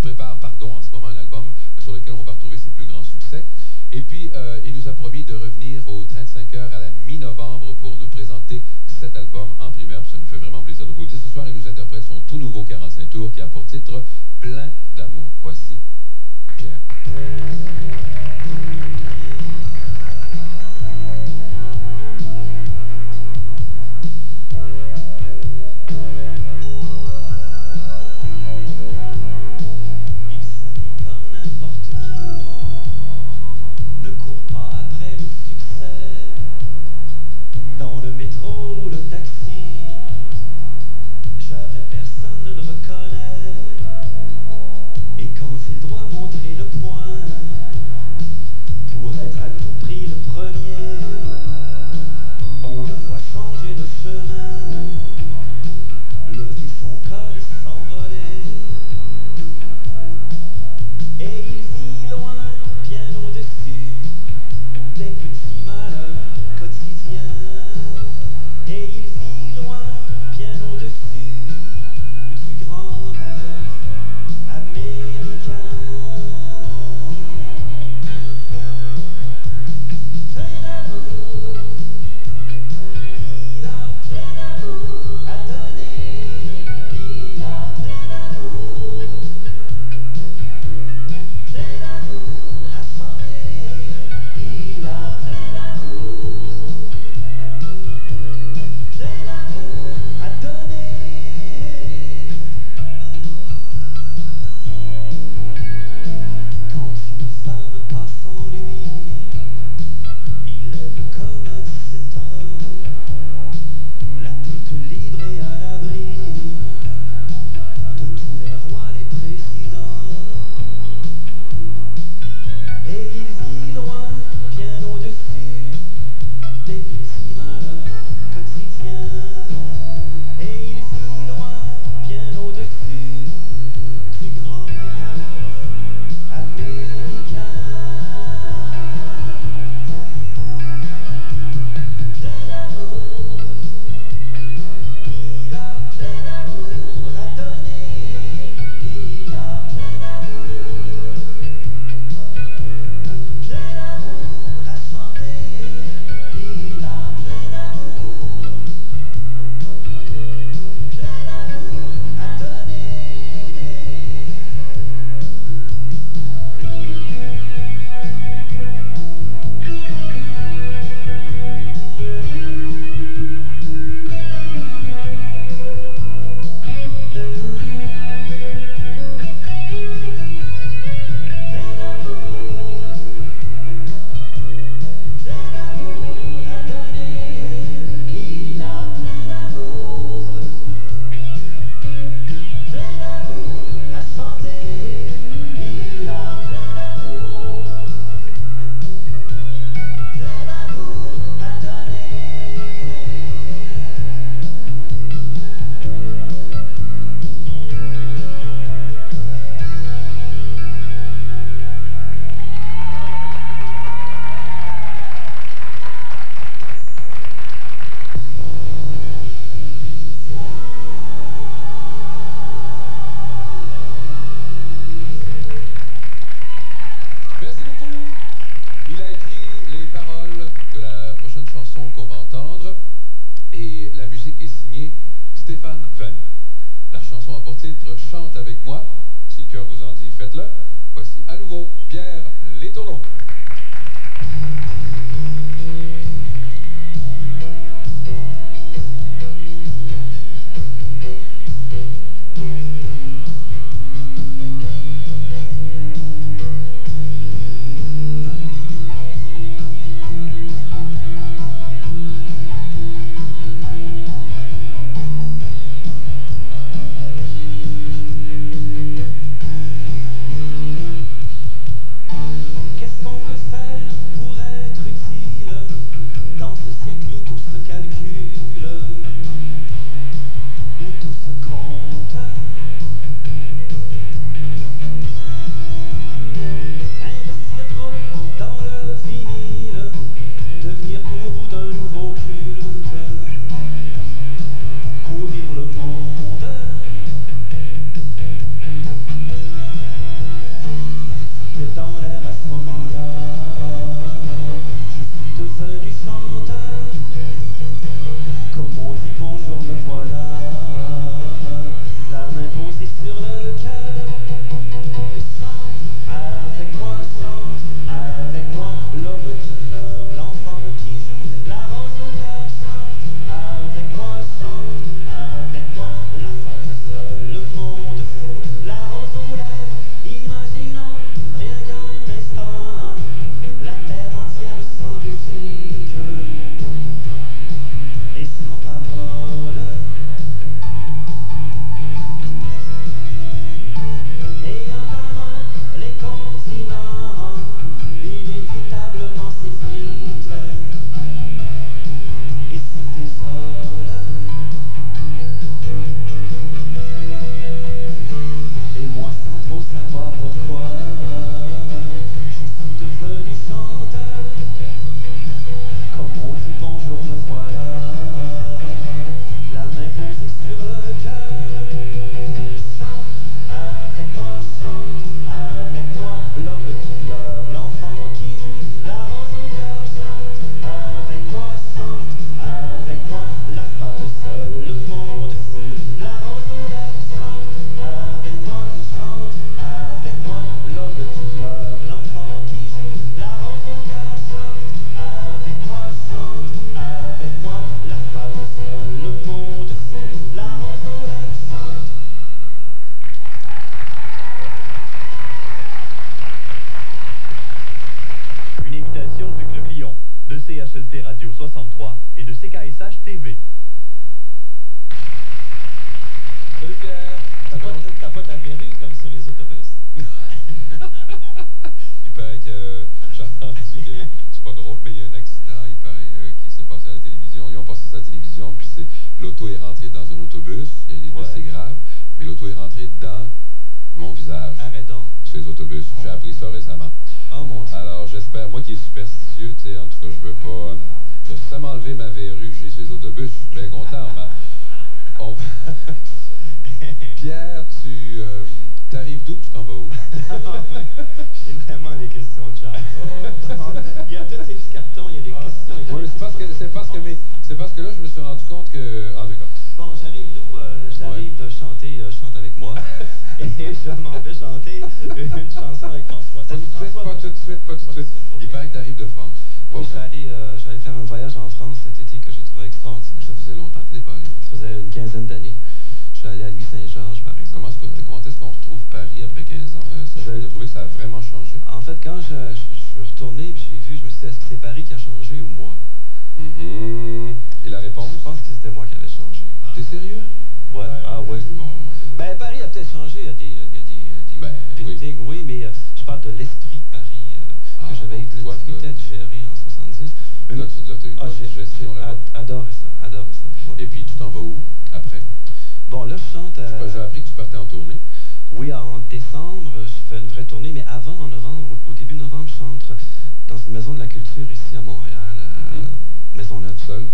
prépare en ce moment un album sur lequel on va retrouver ses plus grands succès. Et puis, il nous a promis de revenir au 35 heures à la mi-novembre pour nous présenter cet album en primaire. Ça nous fait vraiment plaisir de vous le dire. Ce soir, il nous interprète son tout nouveau 45 tours qui a pour titre Plein d'amour. Voici Pierre. Stéphane Van. La chanson a pour titre Chante avec moi. Si le cœur vous en dit, faites-le. Voici à nouveau Pierre Letourneau. C'était dans l'air à ce moment-là. Je suis devenu chanteur. Comme on dit bonjour, me voilà. La main posée sur le cœur. Chante avec moi, l'homme qui pleure, l'enfant qui joue, la rose au cœur. Chante avec moi, la femme seule, le monde fou, la rose aux lèvres, imaginant rien qu'un instant, la terre entière sans musique et sans parole. Et un par un, les continents inévitablement s'effritent. Et si t'es seul, et moi sans trop savoir pourquoi, je suis devenu chanteur. Comme on dit bonjour, me voilà, la main posée sur le cœur. Chante avec moi, l'homme qui pleure, l'enfant qui joue, la rose au cœur. Chante avec moi, la femme seule, le monde fou, la rose aux lèvres. Chante avec moi, l'homme qui pleure, l'enfant qui joue, la rose au cœur. Chante avec moi, la femme seule, le monde fou, la rose aux lèvres. Chante. Une invitation du Club Lyon, de CHLT Radio 63 et de CKSH TV. Salut Pierre! T'as pas ta verrue comme sur les autobus? Il paraît que j'ai entendu que c'est pas drôle, mais il y a un accident, il paraît, qui s'est passé à la télévision. Ils ont passé ça à la télévision, puis l'auto est rentrée dans un autobus. Il y a des blessés graves, mais l'auto est rentrée dans mon visage. Arrête donc. Sur les autobus. J'ai appris ça récemment. Oh mon Dieu. Alors j'espère, moi qui est superstitieux, tu sais, en tout cas, je veux pas. Je veux seulement enlever ma verrue que j'ai sur les autobus. Je suis bien content, mais. Pierre, t'arrives d'où? Tu t'en vas où? C'est vraiment les questions de genre. Il y a tous ces petits cartons, il y a des questions. Oui, c'est parce que là, je me suis rendu compte que. En tout cas. Bon, j'arrive d'où? J'arrive de chanter Chante avec moi. Et je m'en vais chanter une chanson avec François. Pas tout de suite. Okay. Il paraît que t'arrives de France. Oui, j'allais faire un voyage en France cet été que j'ai trouvé extraordinaire. Ça faisait longtemps que tu n'es pas allé. Ça faisait une quinzaine d'années. Je suis allé à Louis-Saint-Georges, par exemple. Comment est-ce qu'on retrouve Paris après 15 ans? Tu as trouvé que ça a vraiment changé? En fait, quand je suis retourné et j'ai vu, je me suis dit, est-ce que c'est Paris qui a changé ou moi? Et la réponse? Je pense que c'était moi qui avais changé. T'es sérieux? Ouais. Ah ouais. Ben, Paris a peut-être changé. Il y a des buildings, oui, mais je parle de l'esprit de Paris que j'avais eu de la difficulté à digérer en 70. Mais Là, tu as eu une bonne gestion là-bas. Adoré ça. Ouais. Et puis, tu t'en vas où après? Bon, là, je chante à... J'ai appris que tu partais en tournée. Oui, en décembre, je fais une vraie tournée, mais avant, en novembre, au début novembre, je chante dans une maison de la culture ici à Montréal, Maisonneuve. Seul?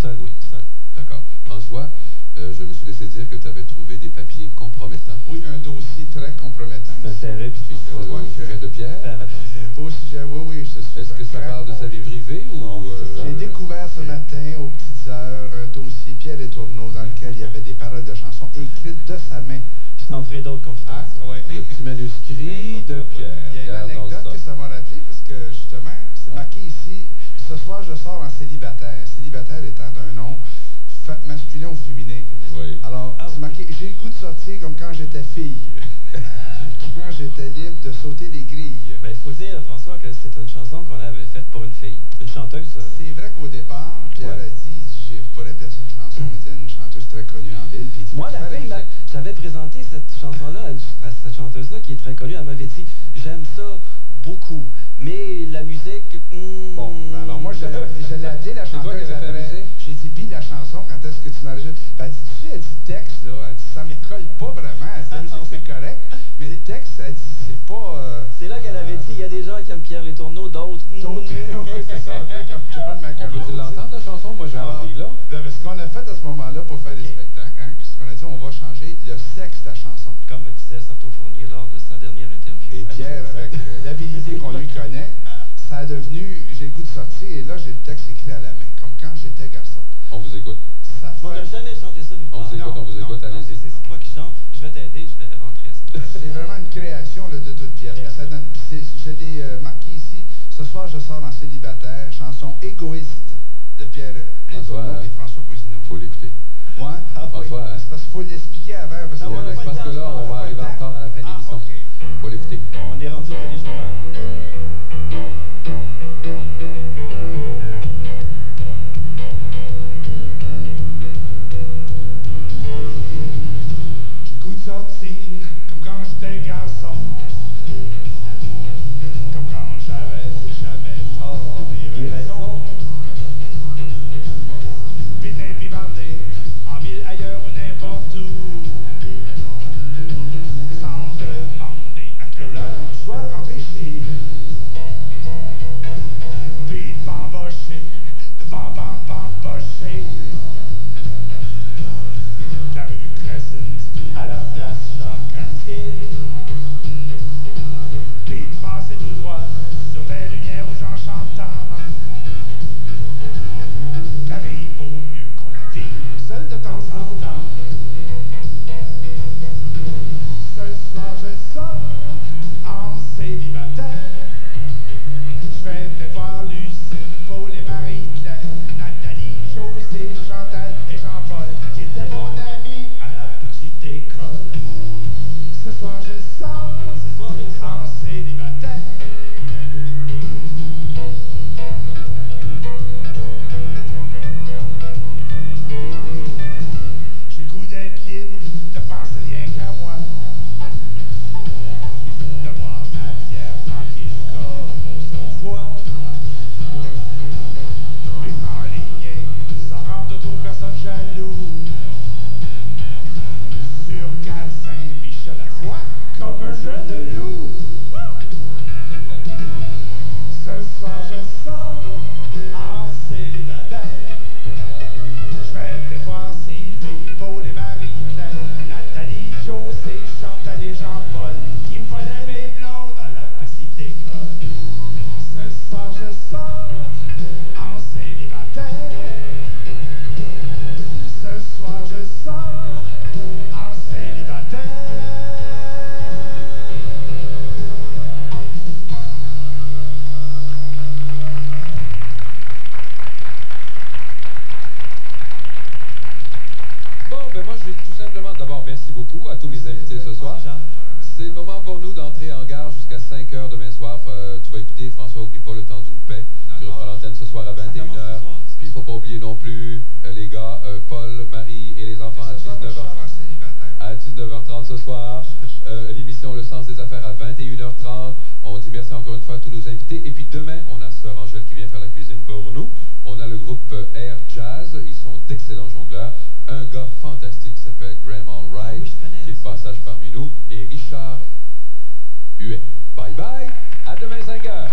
Seul, oui, seul. D'accord. François, je me suis laissé dire que tu avais trouvé des papiers compromettants. Oui, un dossier très compromettant. C'est terrible. Au sujet de Pierre? Faire attention. Au sujet, oui, je suis. Est-ce que ça parle de sa vie privée ou... J'ai découvert ce matin, aux petites heures, un dossier Pierre Letourneau dans lequel il y avait des paroles de chansons écrites de sa main. Je t'en ferai d'autres confidences. Ah, ouais. Le petit manuscrit de Pierre. Il y a une Regardons anecdote que ça m'a rappelé parce que justement, c'est marqué ici, ce soir je sors en célibataire. Célibataire étant d'un nom masculin ou féminin. Oui. Alors, c'est marqué, j'ai le goût de sortir comme quand j'étais fille. Quand j'étais libre de sauter les grilles. Ben, il faut dire, François, que c'est une chanson qu'on avait faite pour une fille. Une chanteuse. C'est vrai qu'au départ, Pierre a dit, je pourrais placer une chanson, il disait une chanteuse très connue en ville. Puis il dit, Moi, la fille, j'avais présenté cette chanson-là à cette chanteuse-là qui est très connue. Elle m'avait dit, j'aime ça beaucoup, mais la musique... Bon, ben alors moi, je l'ai appelé la chanteuse après. J'ai dit, puis la chanson, quand est-ce que tu l'enregistres? Ben, elle dit, tu sais, elle dit texte, là, elle dit, ça me colle pas vraiment. Elle dit, la musique, c'est correct, mais le texte, elle dit, c'est pas... C'est là qu'elle avait dit, il y a des gens qui aiment Pierre Letourneau, d'autres... Oui, c'est ça, un peu comme John McEnroe. On peut-tu l'entendre, la chanson? Moi, j'ai envie, là. Ce qu'on a fait à ce moment-là pour faire des spectacles, hein, ce qu'on a dit, on va changer le sexe de la chanson. Comme me disait Sarto Fournier, Pierre, avec l'habilité qu'on lui connaît, ça a devenu, j'ai le goût de sortir, et là, j'ai le texte écrit à la main, comme quand j'étais garçon. On vous écoute. Ça On n'a fait... jamais chanté ça nulle part. On vous écoute, Non, on vous écoute, non, allez-y. C'est toi qui chante, je vais t'aider, je vais rentrer à ça. C'est vraiment une création là, de toute pièce. Ça donne, je l'ai marqué ici. Ce soir, je sors en célibataire, chanson égoïste de Pierre Létourneau et François Cousineau. Faut l'écouter. Ouais. François, C'est parce qu'il faut l'expliquer avant. Parce Ah ouais, c'est parce que là, on va arriver en retard à la fin de l'émission. OK. Faut l'écouter. On est rendu au téléjournal. J'ai le goût de sortir, comme quand j'étais garçon. Comme quand j'avais jamais tort des raisons. Puis d'impivarder en ville, ailleurs ou n'importe où. Sans demander à quelle heure je dois rentrer chez. Puis de bambocher, de bambocher. La rue Crescent à la place Jean-Cartier. Puis de passer tout droit sur les lumières rouges en chantant. La vie vaut mieux qu'on la vive seule de temps en temps. Ce soir je sors en célibataire. Je vais peut-être voir Lucie, Paul et Marie-Claire, Nathalie, José, Chantal et Jean-Paul, qui étaient mon ami à la petite école. Ce soir je sors en célibataire. J'ai le goût d'être libre, de penser rien qu'à moi. De boire ma bière tranquille comme autrefois. Puis m'enligner sans rendre autour personne jaloux. Sur 4-5 biches à la fois, comme un jeune loup. Ce soir je sors en célibataire. Je vais peut-être voir Sylvie, Paul et Marie-Claire, Nathalie, José, Chantal et Jean-Paul, qui me volaient mes blondes à la petite école. Ce soir je sors en célibataire. Ce soir je sors en célibataire. Bon, ben moi, je vais tout simplement, d'abord, merci beaucoup à tous mes invités ce soir. C'est le moment pour nous d'entrer en gare jusqu'à 5 h demain soir. Tu vas écouter, François, oublie pas Le Temps d'une paix. Tu reprends l'antenne ce soir à 21 h. Puis il faut pas oublier non plus, les gars, Paul, Marie et les enfants à 19h. À 19h30 ce soir, l'émission Le Sens des Affaires à 21h30. On dit merci encore une fois à tous nos invités. Et puis demain, on a Sœur Angèle qui vient faire la cuisine pour nous. On a le groupe Air Jazz. Ils sont d'excellents jongleurs. Un gars fantastique qui s'appelle Graham Allwright, oui, je connais, qui est de passage parmi nous. Et Richard Huet. Bye bye. À demain 5 h.